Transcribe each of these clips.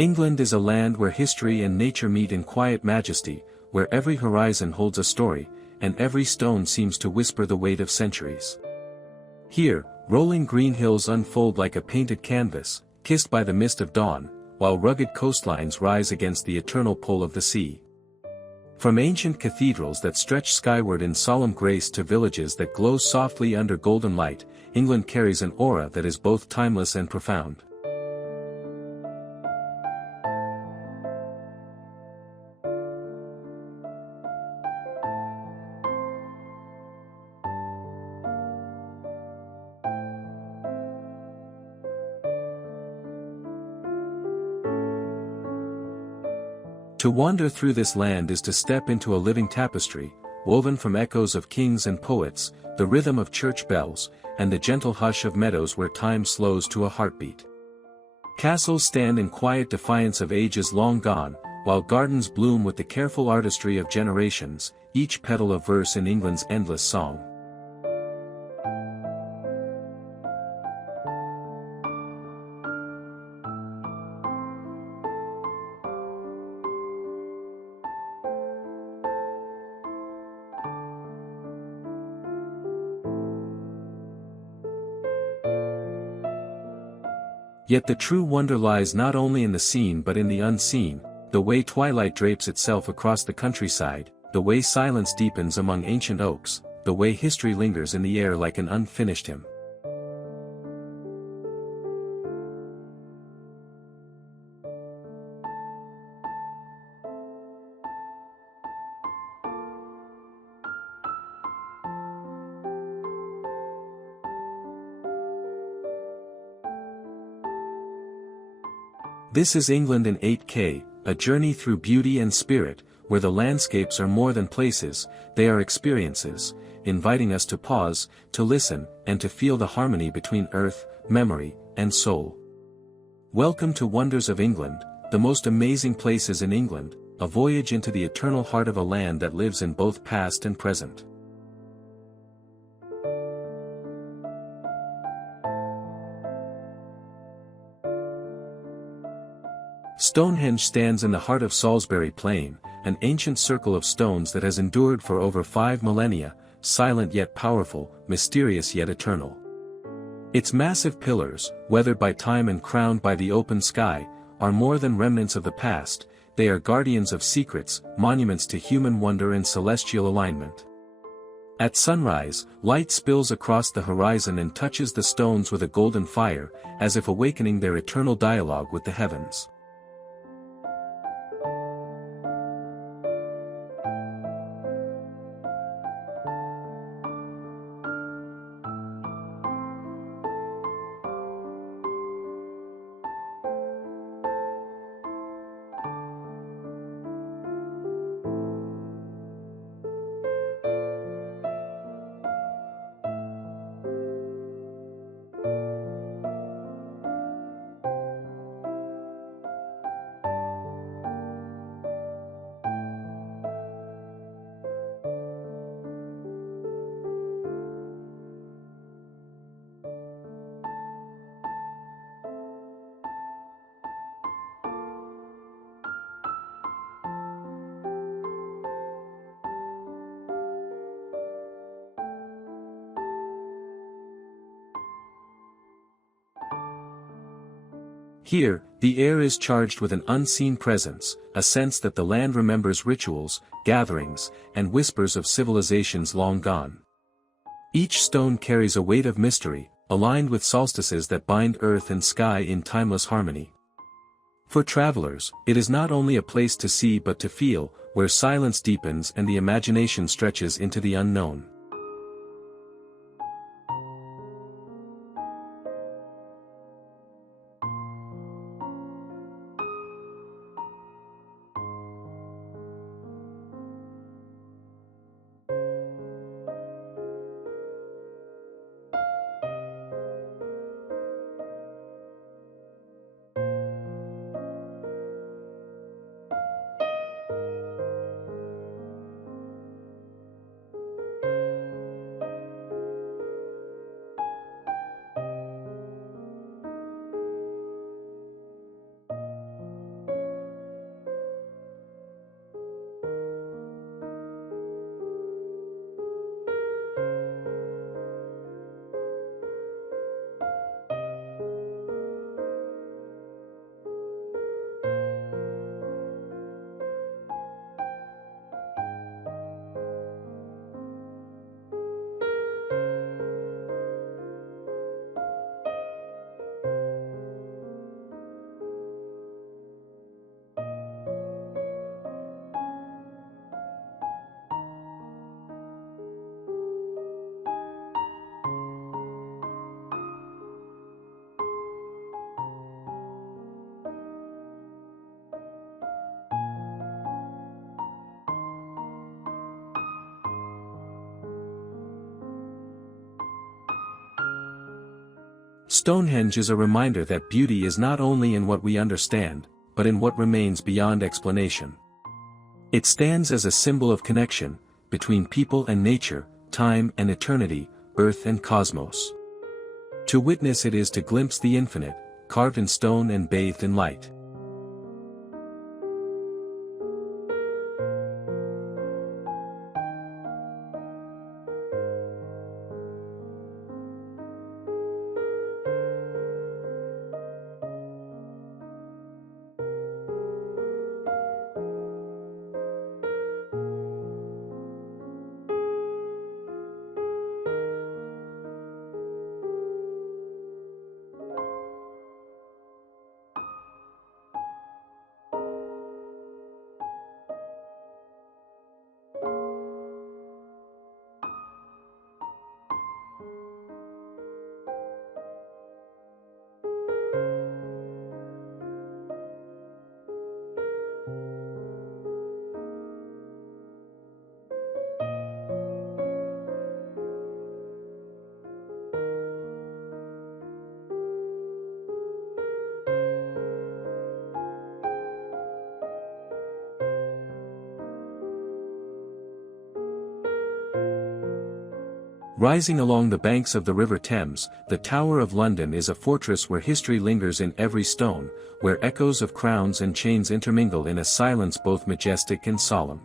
England is a land where history and nature meet in quiet majesty, where every horizon holds a story, and every stone seems to whisper the weight of centuries. Here, rolling green hills unfold like a painted canvas, kissed by the mist of dawn, while rugged coastlines rise against the eternal pull of the sea. From ancient cathedrals that stretch skyward in solemn grace to villages that glow softly under golden light, England carries an aura that is both timeless and profound. To wander through this land is to step into a living tapestry, woven from echoes of kings and poets, the rhythm of church bells, and the gentle hush of meadows where time slows to a heartbeat. Castles stand in quiet defiance of ages long gone, while gardens bloom with the careful artistry of generations, each petal a verse in England's endless song. Yet the true wonder lies not only in the seen but in the unseen, the way twilight drapes itself across the countryside, the way silence deepens among ancient oaks, the way history lingers in the air like an unfinished hymn. This is England in 8K, a journey through beauty and spirit, where the landscapes are more than places, they are experiences, inviting us to pause, to listen, and to feel the harmony between earth, memory, and soul. Welcome to Wonders of England, the most amazing places in England, a voyage into the eternal heart of a land that lives in both past and present. Stonehenge stands in the heart of Salisbury Plain, an ancient circle of stones that has endured for over 5 millennia, silent yet powerful, mysterious yet eternal. Its massive pillars, weathered by time and crowned by the open sky, are more than remnants of the past, they are guardians of secrets, monuments to human wonder and celestial alignment. At sunrise, light spills across the horizon and touches the stones with a golden fire, as if awakening their eternal dialogue with the heavens. Here, the air is charged with an unseen presence, a sense that the land remembers rituals, gatherings, and whispers of civilizations long gone. Each stone carries a weight of mystery, aligned with solstices that bind earth and sky in timeless harmony. For travelers, it is not only a place to see but to feel, where silence deepens and the imagination stretches into the unknown. Stonehenge is a reminder that beauty is not only in what we understand, but in what remains beyond explanation. It stands as a symbol of connection, between people and nature, time and eternity, earth and cosmos. To witness it is to glimpse the infinite, carved in stone and bathed in light. Rising along the banks of the River Thames, the Tower of London is a fortress where history lingers in every stone, where echoes of crowns and chains intermingle in a silence both majestic and solemn.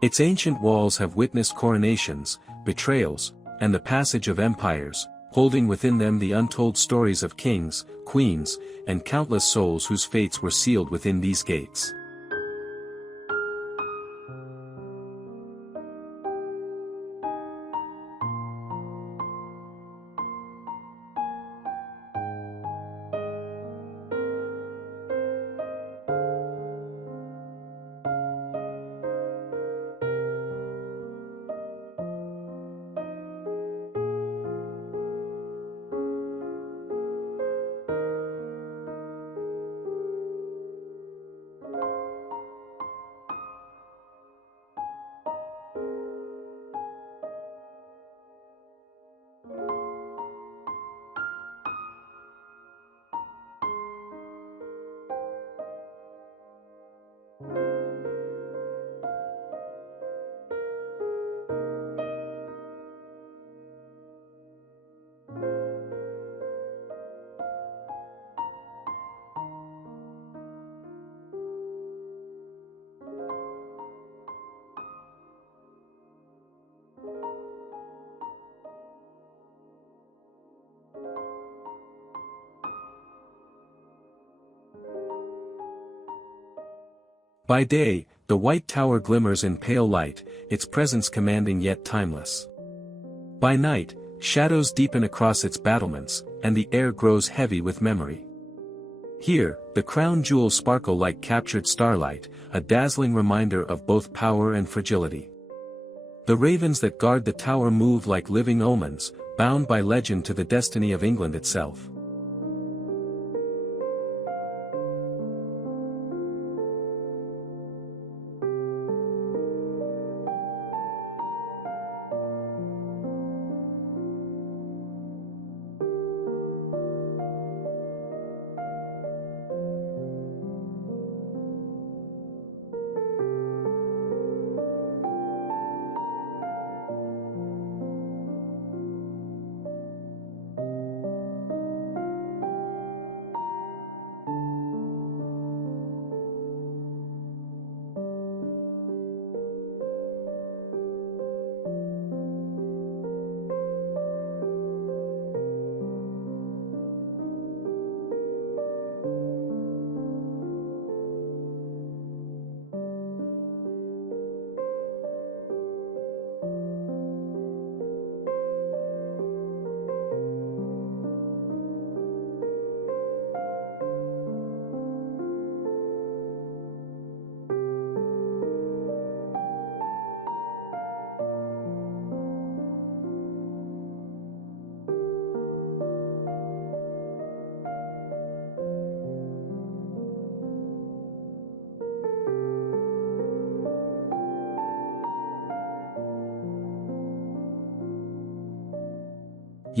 Its ancient walls have witnessed coronations, betrayals, and the passage of empires, holding within them the untold stories of kings, queens, and countless souls whose fates were sealed within these gates. By day, the White Tower glimmers in pale light, its presence commanding yet timeless. By night, shadows deepen across its battlements, and the air grows heavy with memory. Here, the crown jewels sparkle like captured starlight, a dazzling reminder of both power and fragility. The ravens that guard the tower move like living omens, bound by legend to the destiny of England itself.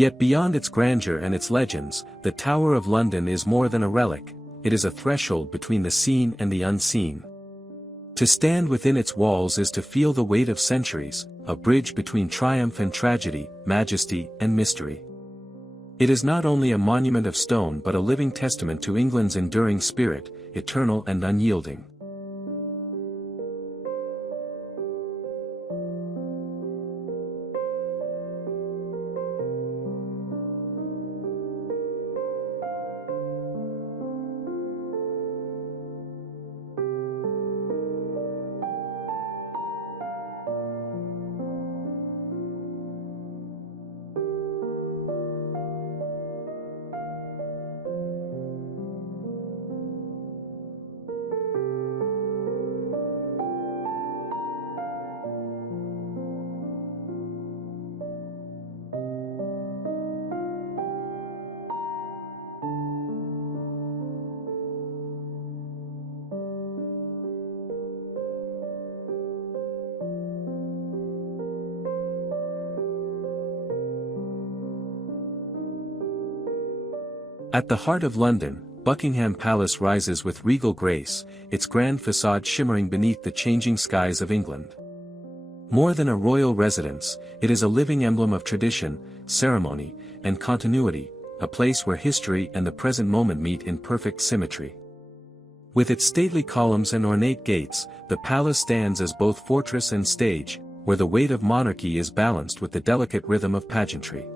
Yet beyond its grandeur and its legends, the Tower of London is more than a relic, it is a threshold between the seen and the unseen. To stand within its walls is to feel the weight of centuries, a bridge between triumph and tragedy, majesty and mystery. It is not only a monument of stone but a living testament to England's enduring spirit, eternal and unyielding. At the heart of London, Buckingham Palace rises with regal grace, its grand facade shimmering beneath the changing skies of England. More than a royal residence, it is a living emblem of tradition, ceremony, and continuity, a place where history and the present moment meet in perfect symmetry. With its stately columns and ornate gates, the palace stands as both fortress and stage, where the weight of monarchy is balanced with the delicate rhythm of pageantry.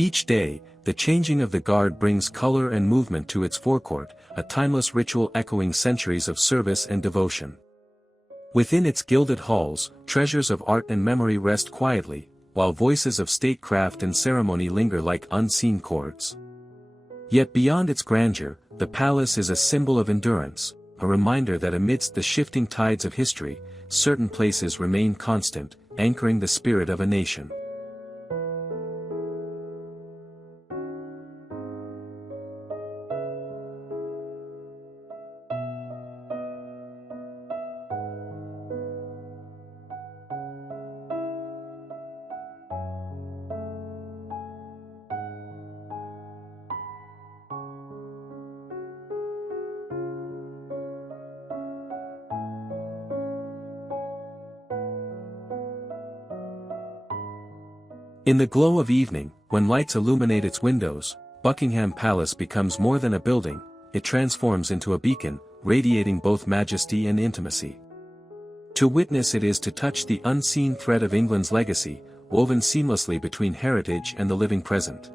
Each day, the changing of the guard brings color and movement to its forecourt, a timeless ritual echoing centuries of service and devotion. Within its gilded halls, treasures of art and memory rest quietly, while voices of statecraft and ceremony linger like unseen chords. Yet beyond its grandeur, the palace is a symbol of endurance, a reminder that amidst the shifting tides of history, certain places remain constant, anchoring the spirit of a nation. In the glow of evening, when lights illuminate its windows, Buckingham Palace becomes more than a building, it transforms into a beacon, radiating both majesty and intimacy. To witness it is to touch the unseen thread of England's legacy, woven seamlessly between heritage and the living present.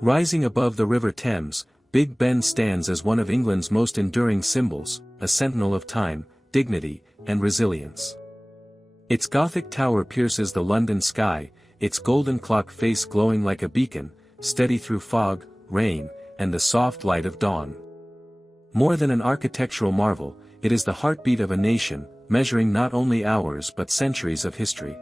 Rising above the River Thames, Big Ben stands as one of England's most enduring symbols, a sentinel of time, dignity, and resilience. Its Gothic tower pierces the London sky, its golden clock face glowing like a beacon, steady through fog, rain, and the soft light of dawn. More than an architectural marvel, it is the heartbeat of a nation, measuring not only hours but centuries of history.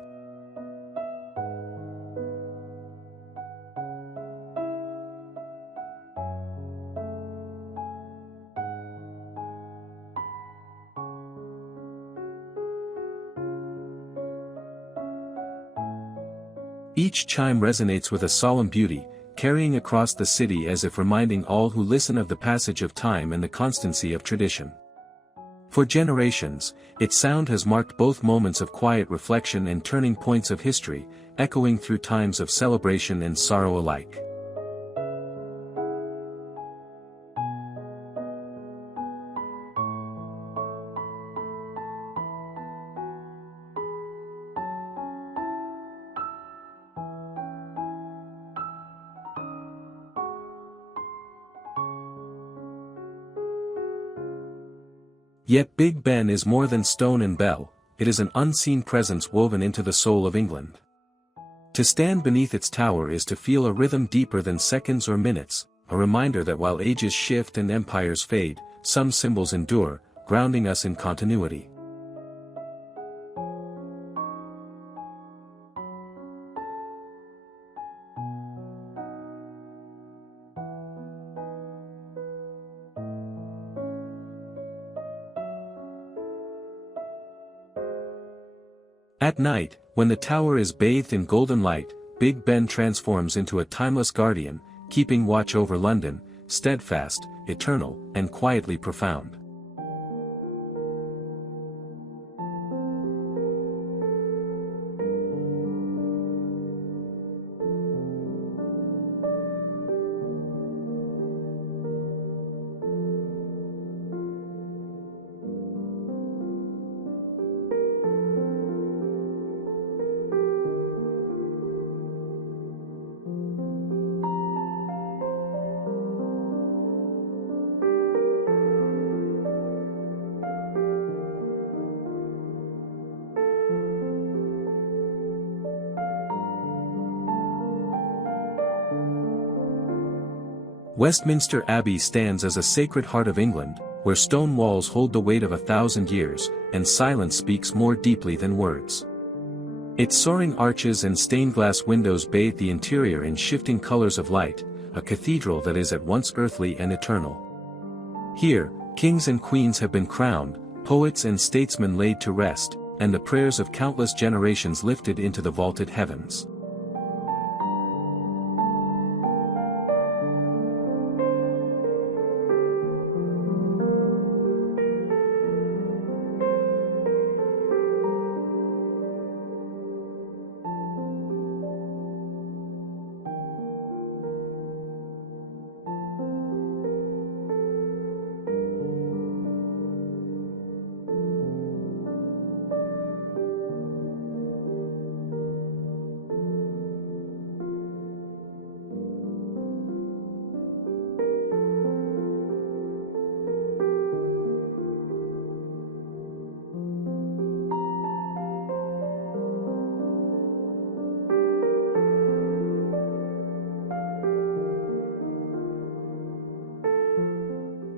Each chime resonates with a solemn beauty, carrying across the city as if reminding all who listen of the passage of time and the constancy of tradition. For generations, its sound has marked both moments of quiet reflection and turning points of history, echoing through times of celebration and sorrow alike. Yet Big Ben is more than stone and bell, it is an unseen presence woven into the soul of England. To stand beneath its tower is to feel a rhythm deeper than seconds or minutes, a reminder that while ages shift and empires fade, some symbols endure, grounding us in continuity. At night, when the tower is bathed in golden light, Big Ben transforms into a timeless guardian, keeping watch over London, steadfast, eternal, and quietly profound. Westminster Abbey stands as a sacred heart of England, where stone walls hold the weight of 1,000 years, and silence speaks more deeply than words. Its soaring arches and stained-glass windows bathe the interior in shifting colors of light, a cathedral that is at once earthly and eternal. Here, kings and queens have been crowned, poets and statesmen laid to rest, and the prayers of countless generations lifted into the vaulted heavens.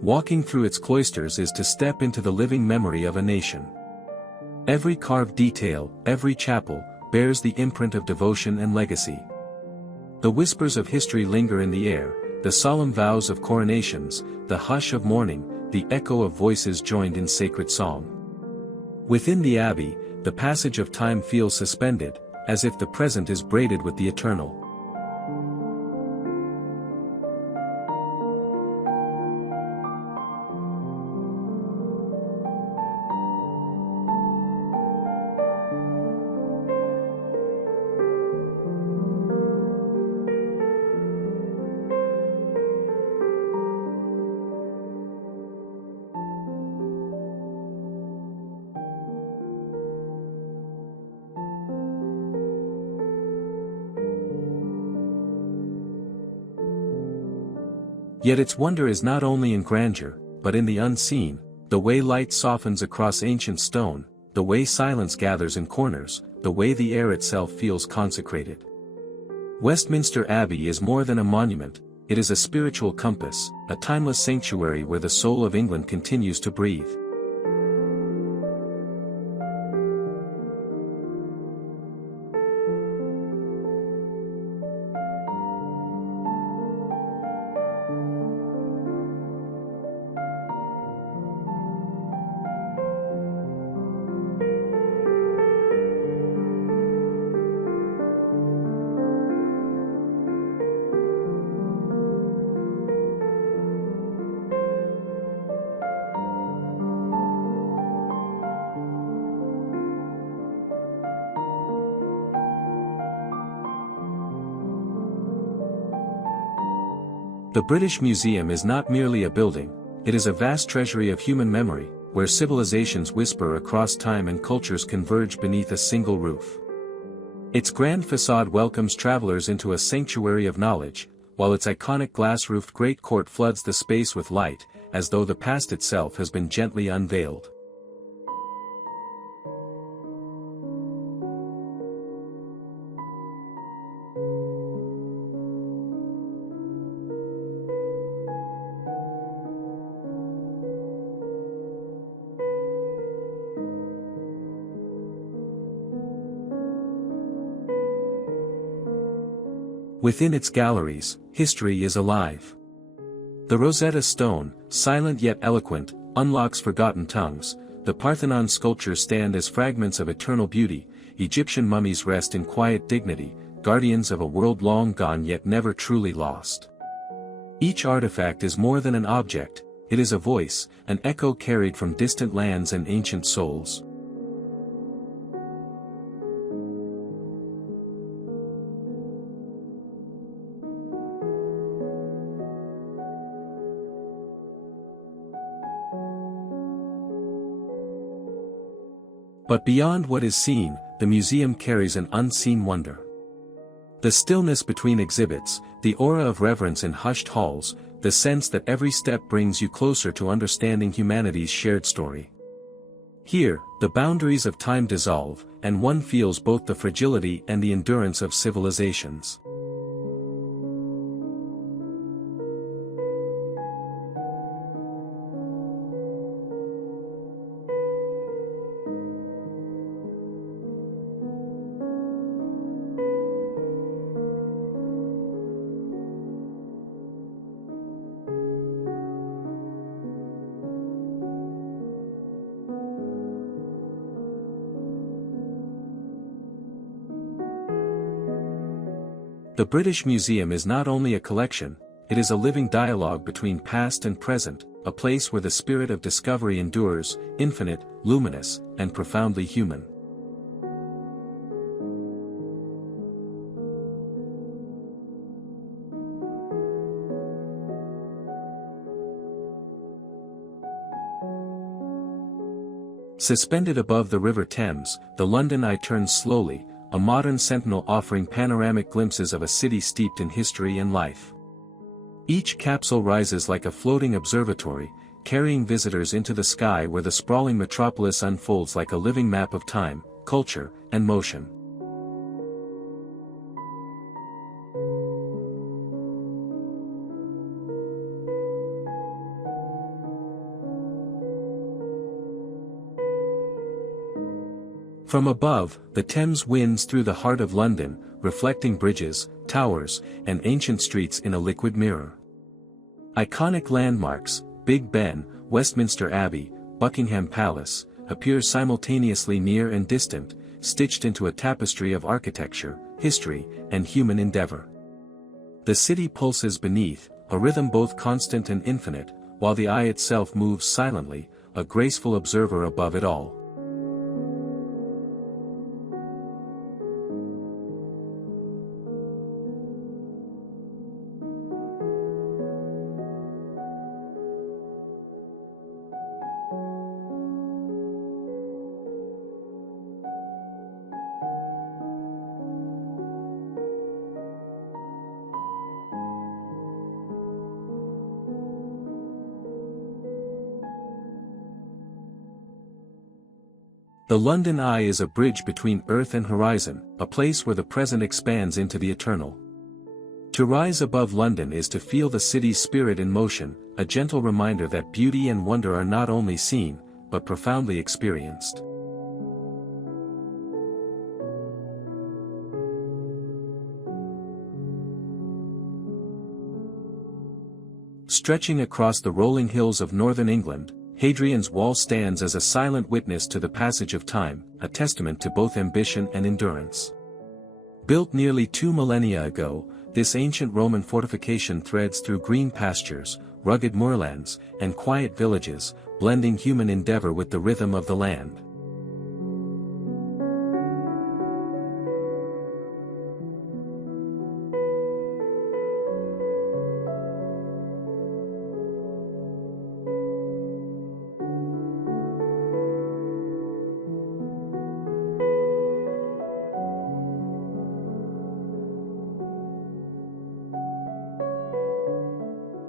Walking through its cloisters is to step into the living memory of a nation. Every carved detail, every chapel, bears the imprint of devotion and legacy. The whispers of history linger in the air, the solemn vows of coronations, the hush of mourning, the echo of voices joined in sacred song. Within the abbey, the passage of time feels suspended, as if the present is braided with the eternal. Yet its wonder is not only in grandeur, but in the unseen, the way light softens across ancient stone, the way silence gathers in corners, the way the air itself feels consecrated. Westminster Abbey is more than a monument, it is a spiritual compass, a timeless sanctuary where the soul of England continues to breathe. The British Museum is not merely a building, it is a vast treasury of human memory, where civilizations whisper across time and cultures converge beneath a single roof. Its grand facade welcomes travelers into a sanctuary of knowledge, while its iconic glass-roofed great court floods the space with light, as though the past itself has been gently unveiled. Within its galleries, history is alive. The Rosetta Stone, silent yet eloquent, unlocks forgotten tongues, the Parthenon sculptures stand as fragments of eternal beauty, Egyptian mummies rest in quiet dignity, guardians of a world long gone yet never truly lost. Each artifact is more than an object, it is a voice, an echo carried from distant lands and ancient souls. But beyond what is seen, the museum carries an unseen wonder. The stillness between exhibits, the aura of reverence in hushed halls, the sense that every step brings you closer to understanding humanity's shared story. Here, the boundaries of time dissolve, and one feels both the fragility and the endurance of civilizations. The British Museum is not only a collection, it is a living dialogue between past and present, a place where the spirit of discovery endures, infinite, luminous, and profoundly human. Suspended above the River Thames, the London Eye turns slowly, a modern sentinel offering panoramic glimpses of a city steeped in history and life. Each capsule rises like a floating observatory, carrying visitors into the sky where the sprawling metropolis unfolds like a living map of time, culture, and motion. From above, the Thames winds through the heart of London, reflecting bridges, towers, and ancient streets in a liquid mirror. Iconic landmarks, Big Ben, Westminster Abbey, Buckingham Palace, appear simultaneously near and distant, stitched into a tapestry of architecture, history, and human endeavor. The city pulses beneath, a rhythm both constant and infinite, while the eye itself moves silently, a graceful observer above it all. The London Eye is a bridge between earth and horizon, a place where the present expands into the eternal. To rise above London is to feel the city's spirit in motion, a gentle reminder that beauty and wonder are not only seen, but profoundly experienced. Stretching across the rolling hills of northern England, Hadrian's Wall stands as a silent witness to the passage of time, a testament to both ambition and endurance. Built nearly 2 millennia ago, this ancient Roman fortification threads through green pastures, rugged moorlands, and quiet villages, blending human endeavor with the rhythm of the land.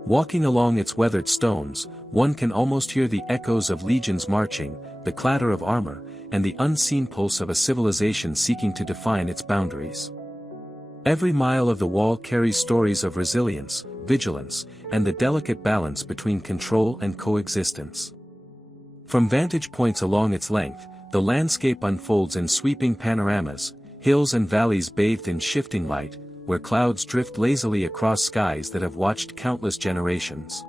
Walking along its weathered stones, one can almost hear the echoes of legions marching, the clatter of armor, and the unseen pulse of a civilization seeking to define its boundaries. Every mile of the wall carries stories of resilience, vigilance, and the delicate balance between control and coexistence. From vantage points along its length, the landscape unfolds in sweeping panoramas, hills and valleys bathed in shifting light, where clouds drift lazily across skies that have watched countless generations.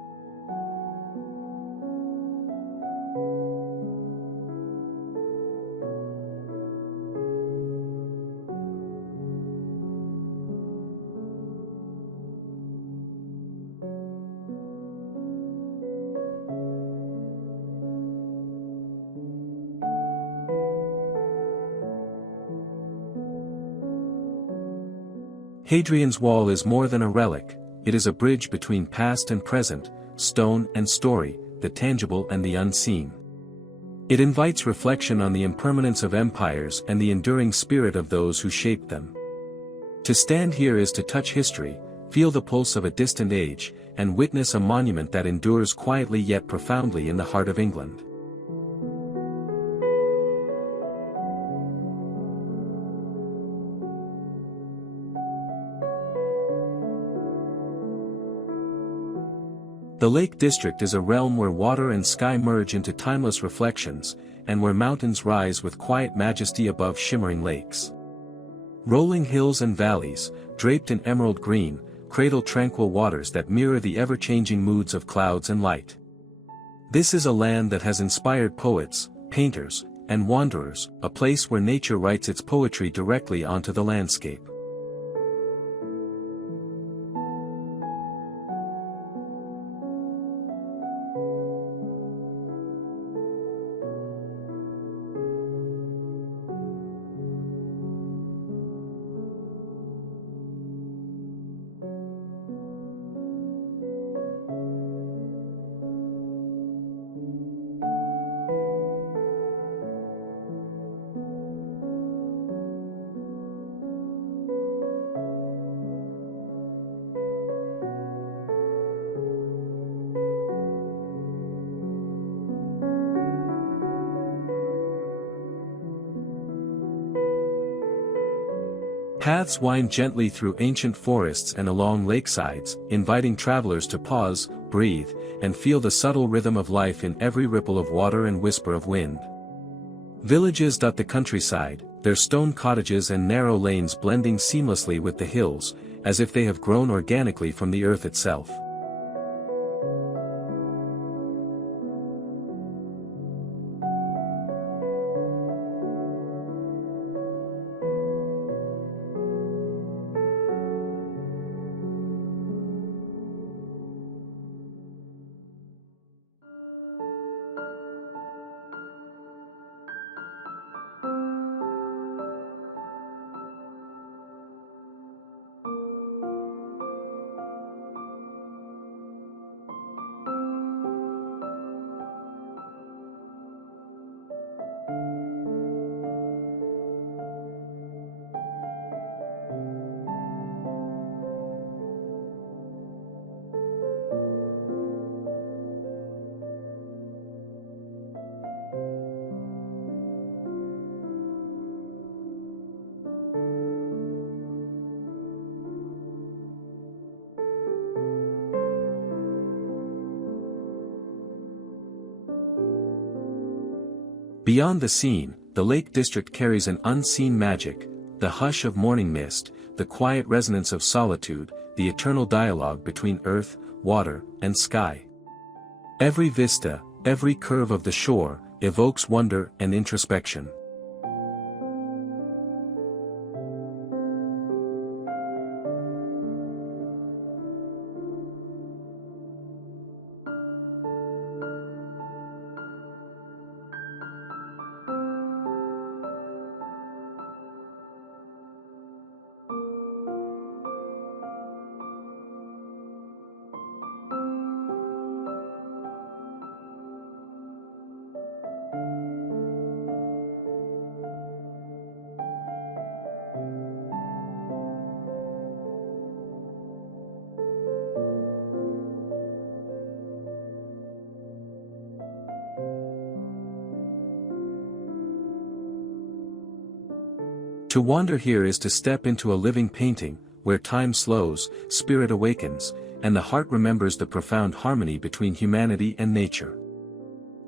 Hadrian's Wall is more than a relic, it is a bridge between past and present, stone and story, the tangible and the unseen. It invites reflection on the impermanence of empires and the enduring spirit of those who shaped them. To stand here is to touch history, feel the pulse of a distant age, and witness a monument that endures quietly yet profoundly in the heart of England. The Lake District is a realm where water and sky merge into timeless reflections, and where mountains rise with quiet majesty above shimmering lakes. Rolling hills and valleys, draped in emerald green, cradle tranquil waters that mirror the ever-changing moods of clouds and light. This is a land that has inspired poets, painters, and wanderers, a place where nature writes its poetry directly onto the landscape. Paths wind gently through ancient forests and along lakesides, inviting travelers to pause, breathe, and feel the subtle rhythm of life in every ripple of water and whisper of wind. Villages dot the countryside, their stone cottages and narrow lanes blending seamlessly with the hills, as if they have grown organically from the earth itself. Beyond the scene, the Lake District carries an unseen magic, the hush of morning mist, the quiet resonance of solitude, the eternal dialogue between earth, water, and sky. Every vista, every curve of the shore, evokes wonder and introspection. To wander here is to step into a living painting, where time slows, spirit awakens, and the heart remembers the profound harmony between humanity and nature.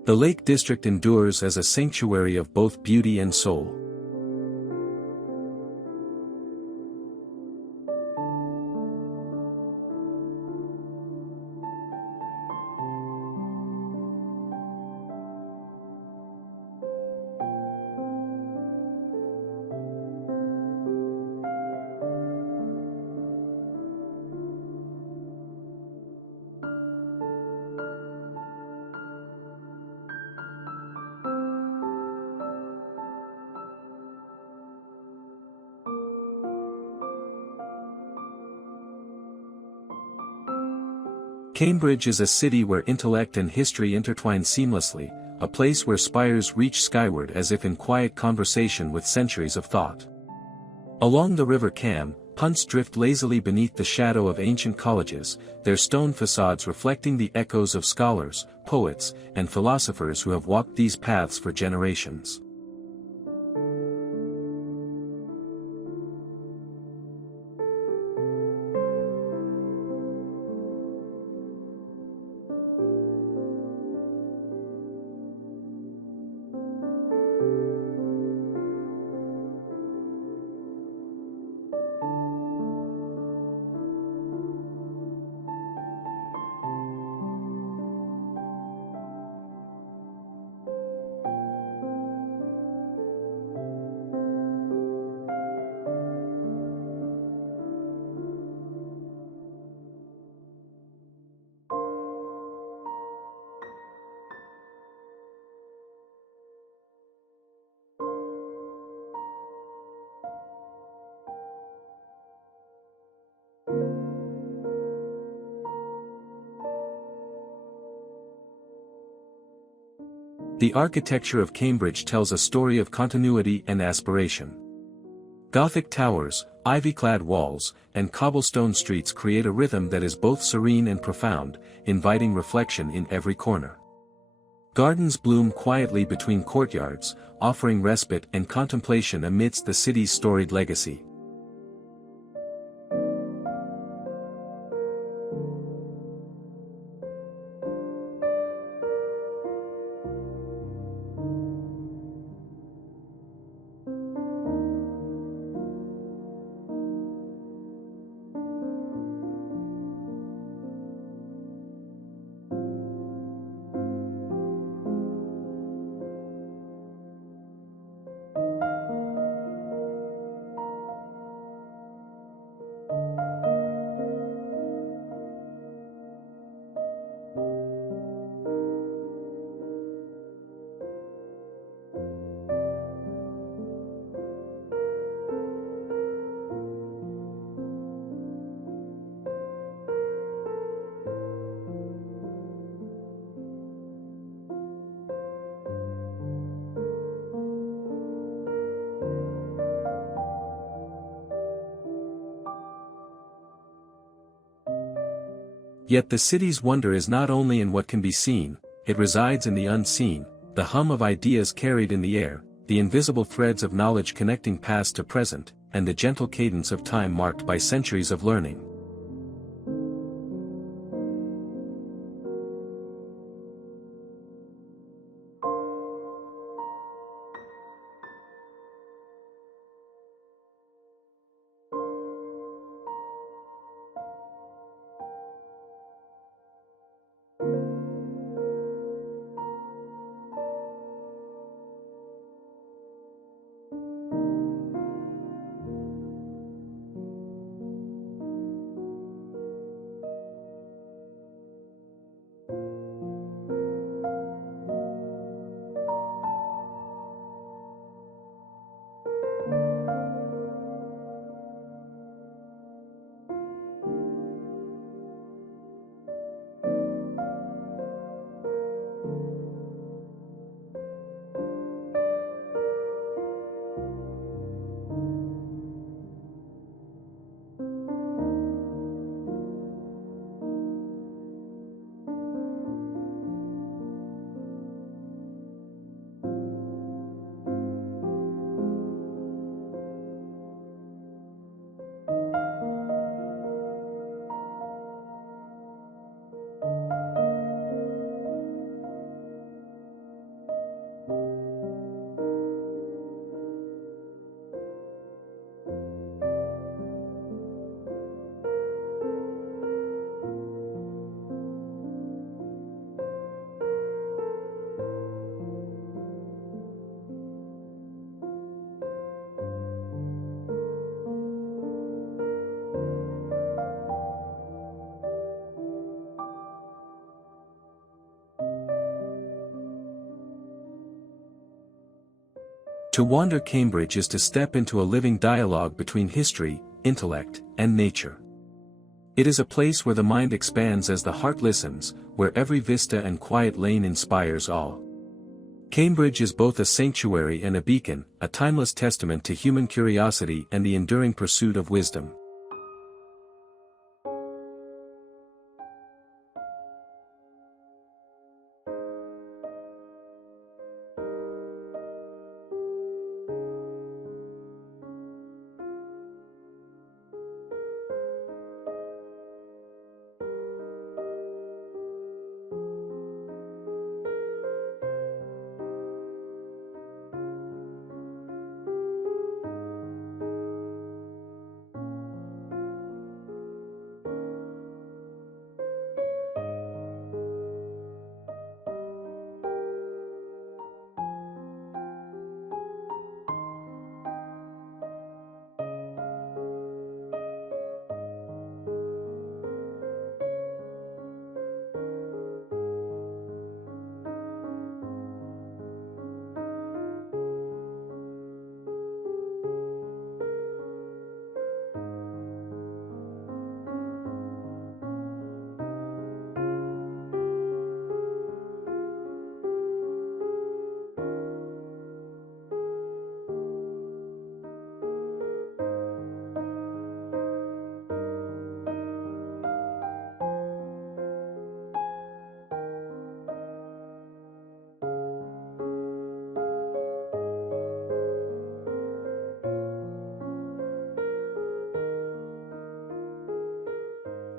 The Lake District endures as a sanctuary of both beauty and soul. Cambridge is a city where intellect and history intertwine seamlessly, a place where spires reach skyward as if in quiet conversation with centuries of thought. Along the River Cam, punts drift lazily beneath the shadow of ancient colleges, their stone facades reflecting the echoes of scholars, poets, and philosophers who have walked these paths for generations. The architecture of Cambridge tells a story of continuity and aspiration. Gothic towers, ivy-clad walls, and cobblestone streets create a rhythm that is both serene and profound, inviting reflection in every corner. Gardens bloom quietly between courtyards, offering respite and contemplation amidst the city's storied legacy. Yet the city's wonder is not only in what can be seen, it resides in the unseen, the hum of ideas carried in the air, the invisible threads of knowledge connecting past to present, and the gentle cadence of time marked by centuries of learning. To wander Cambridge is to step into a living dialogue between history, intellect, and nature. It is a place where the mind expands as the heart listens, where every vista and quiet lane inspires awe. Cambridge is both a sanctuary and a beacon, a timeless testament to human curiosity and the enduring pursuit of wisdom.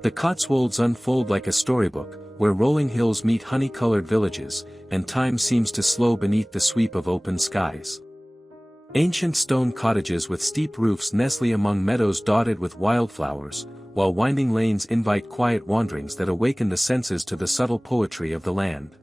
The Cotswolds unfold like a storybook, where rolling hills meet honey-colored villages, and time seems to slow beneath the sweep of open skies. Ancient stone cottages with steep roofs nestle among meadows dotted with wildflowers, while winding lanes invite quiet wanderings that awaken the senses to the subtle poetry of the land.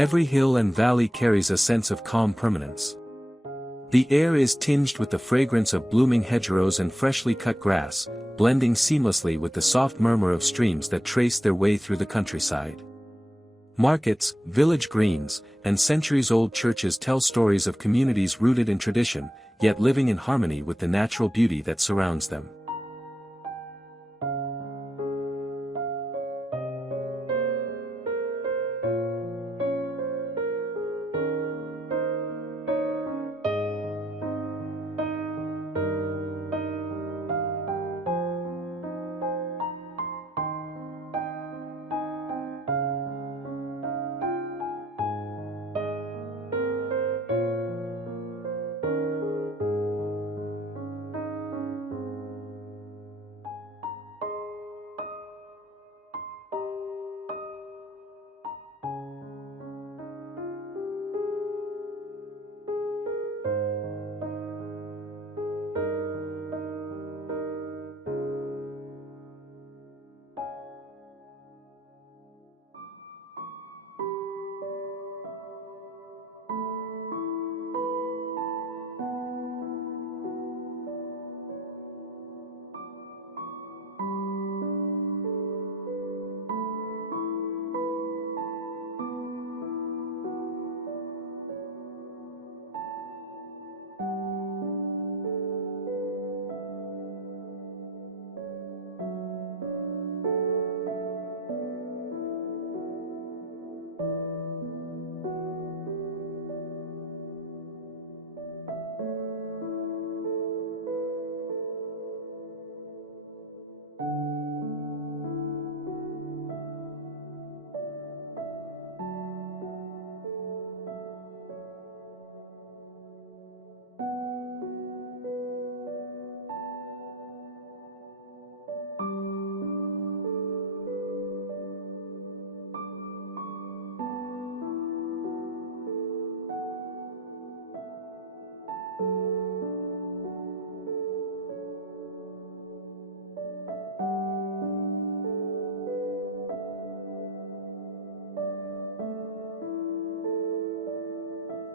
Every hill and valley carries a sense of calm permanence. The air is tinged with the fragrance of blooming hedgerows and freshly cut grass, blending seamlessly with the soft murmur of streams that trace their way through the countryside. Markets, village greens, and centuries-old churches tell stories of communities rooted in tradition, yet living in harmony with the natural beauty that surrounds them.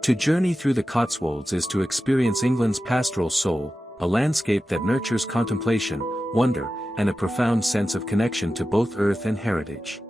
To journey through the Cotswolds is to experience England's pastoral soul, a landscape that nurtures contemplation, wonder, and a profound sense of connection to both earth and heritage.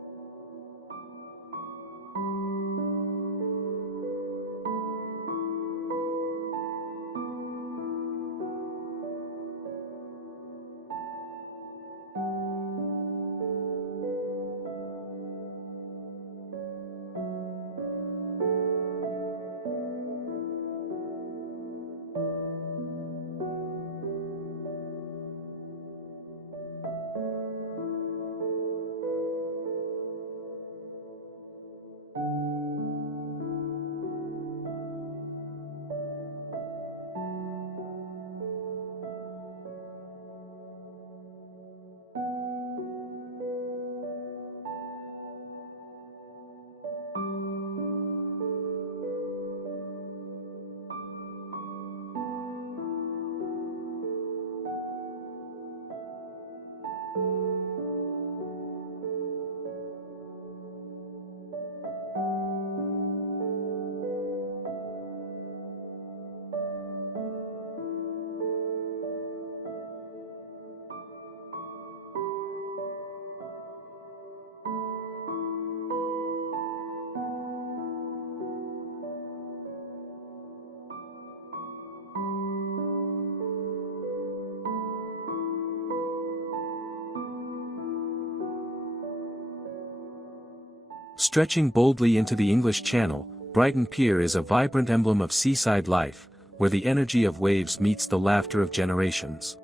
Stretching boldly into the English Channel, Brighton Pier is a vibrant emblem of seaside life, where the energy of waves meets the laughter of generations.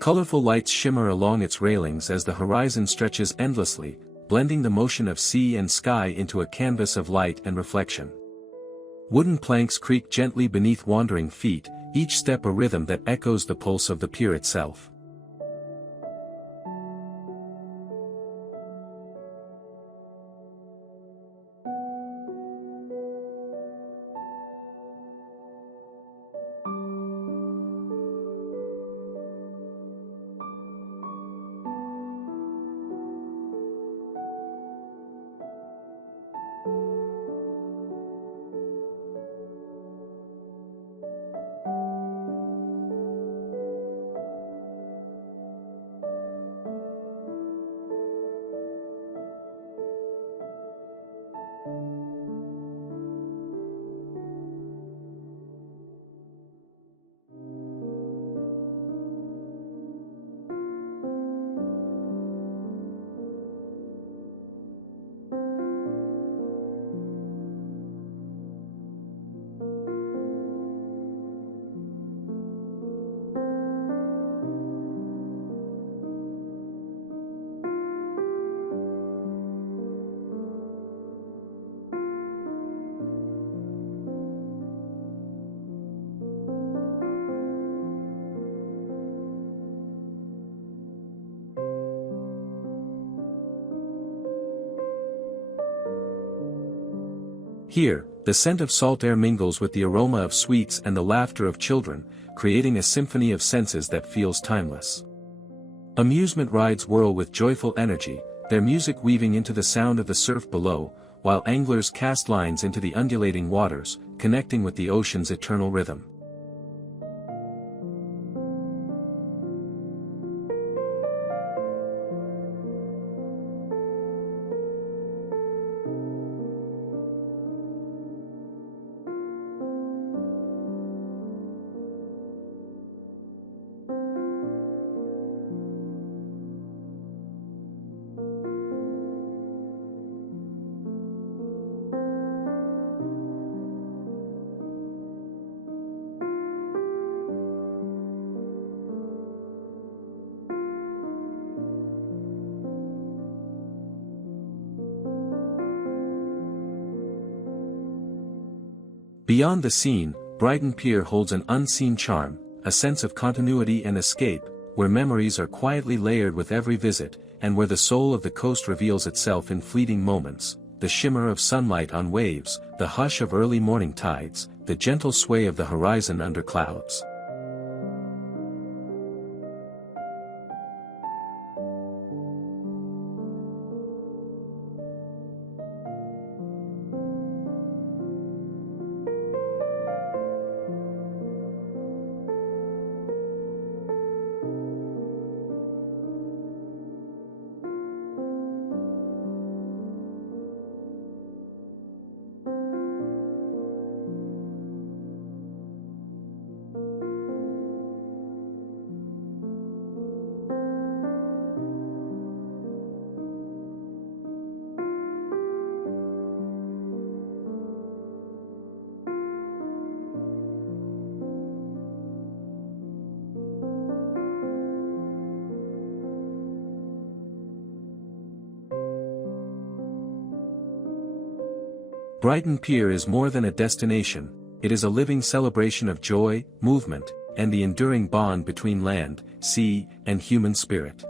Colorful lights shimmer along its railings as the horizon stretches endlessly, blending the motion of sea and sky into a canvas of light and reflection. Wooden planks creak gently beneath wandering feet, each step a rhythm that echoes the pulse of the pier itself. Here, the scent of salt air mingles with the aroma of sweets and the laughter of children, creating a symphony of senses that feels timeless. Amusement rides whirl with joyful energy, their music weaving into the sound of the surf below, while anglers cast lines into the undulating waters, connecting with the ocean's eternal rhythm. Beyond the scene, Brighton Pier holds an unseen charm, a sense of continuity and escape, where memories are quietly layered with every visit, and where the soul of the coast reveals itself in fleeting moments, the shimmer of sunlight on waves, the hush of early morning tides, the gentle sway of the horizon under clouds. Brighton Pier is more than a destination, it is a living celebration of joy, movement, and the enduring bond between land, sea, and human spirit.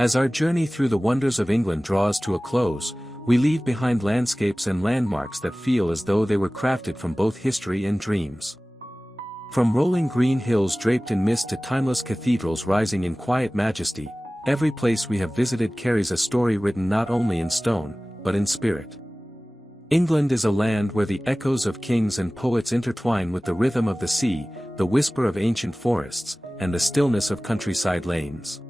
As our journey through the wonders of England draws to a close, we leave behind landscapes and landmarks that feel as though they were crafted from both history and dreams. From rolling green hills draped in mist to timeless cathedrals rising in quiet majesty, every place we have visited carries a story written not only in stone, but in spirit. England is a land where the echoes of kings and poets intertwine with the rhythm of the sea, the whisper of ancient forests, and the stillness of countryside lanes.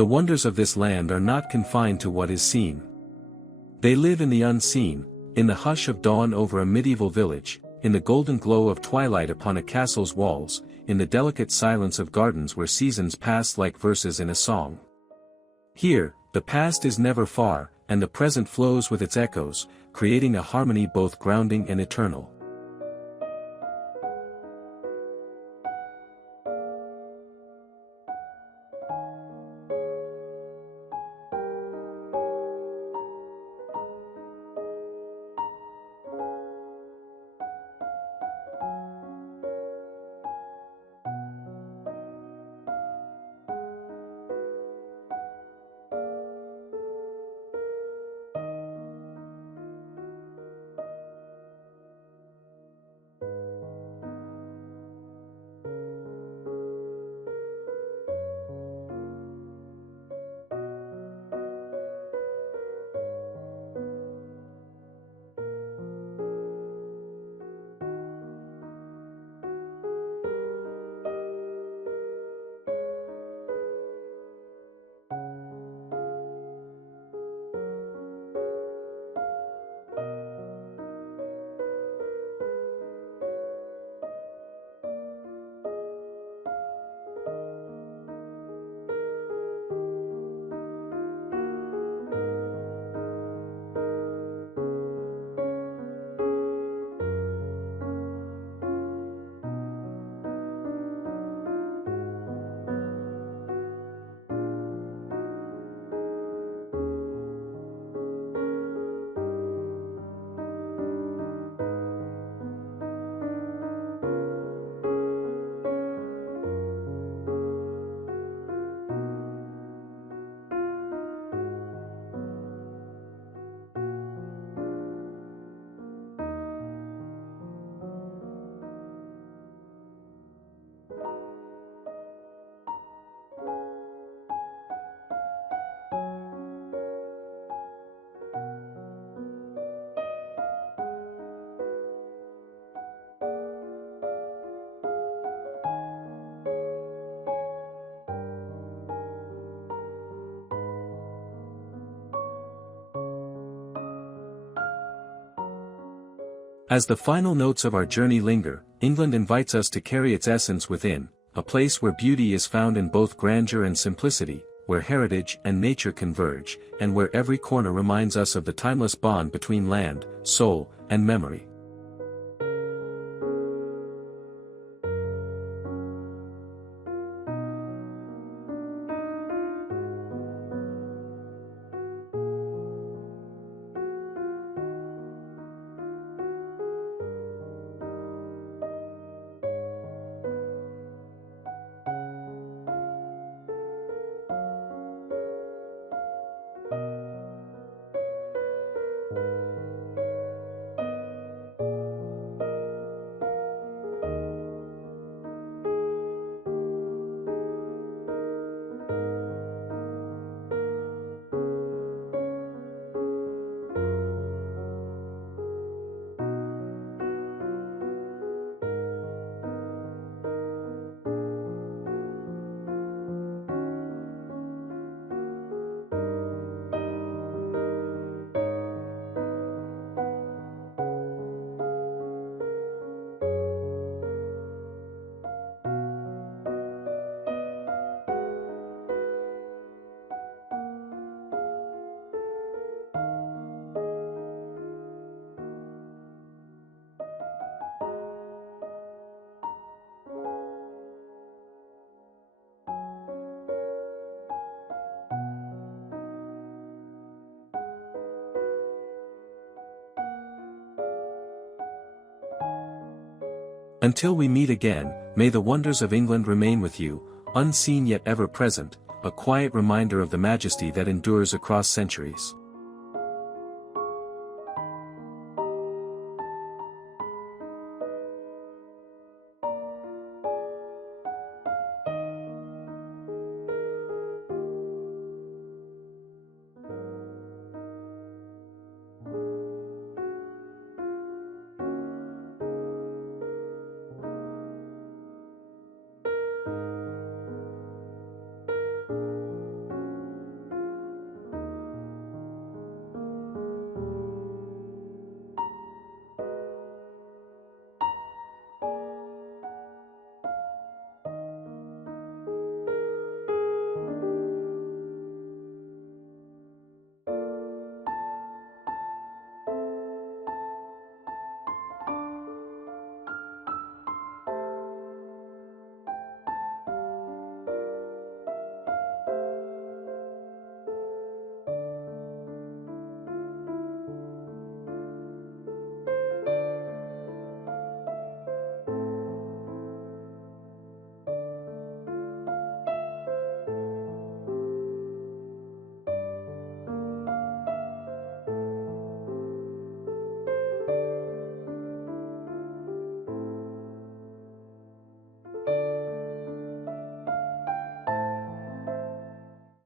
The wonders of this land are not confined to what is seen. They live in the unseen, in the hush of dawn over a medieval village, in the golden glow of twilight upon a castle's walls, in the delicate silence of gardens where seasons pass like verses in a song. Here, the past is never far, and the present flows with its echoes, creating a harmony both grounding and eternal. As the final notes of our journey linger, England invites us to carry its essence within, a place where beauty is found in both grandeur and simplicity, where heritage and nature converge, and where every corner reminds us of the timeless bond between land, soul, and memory. Until we meet again, may the wonders of England remain with you, unseen yet ever present, a quiet reminder of the majesty that endures across centuries.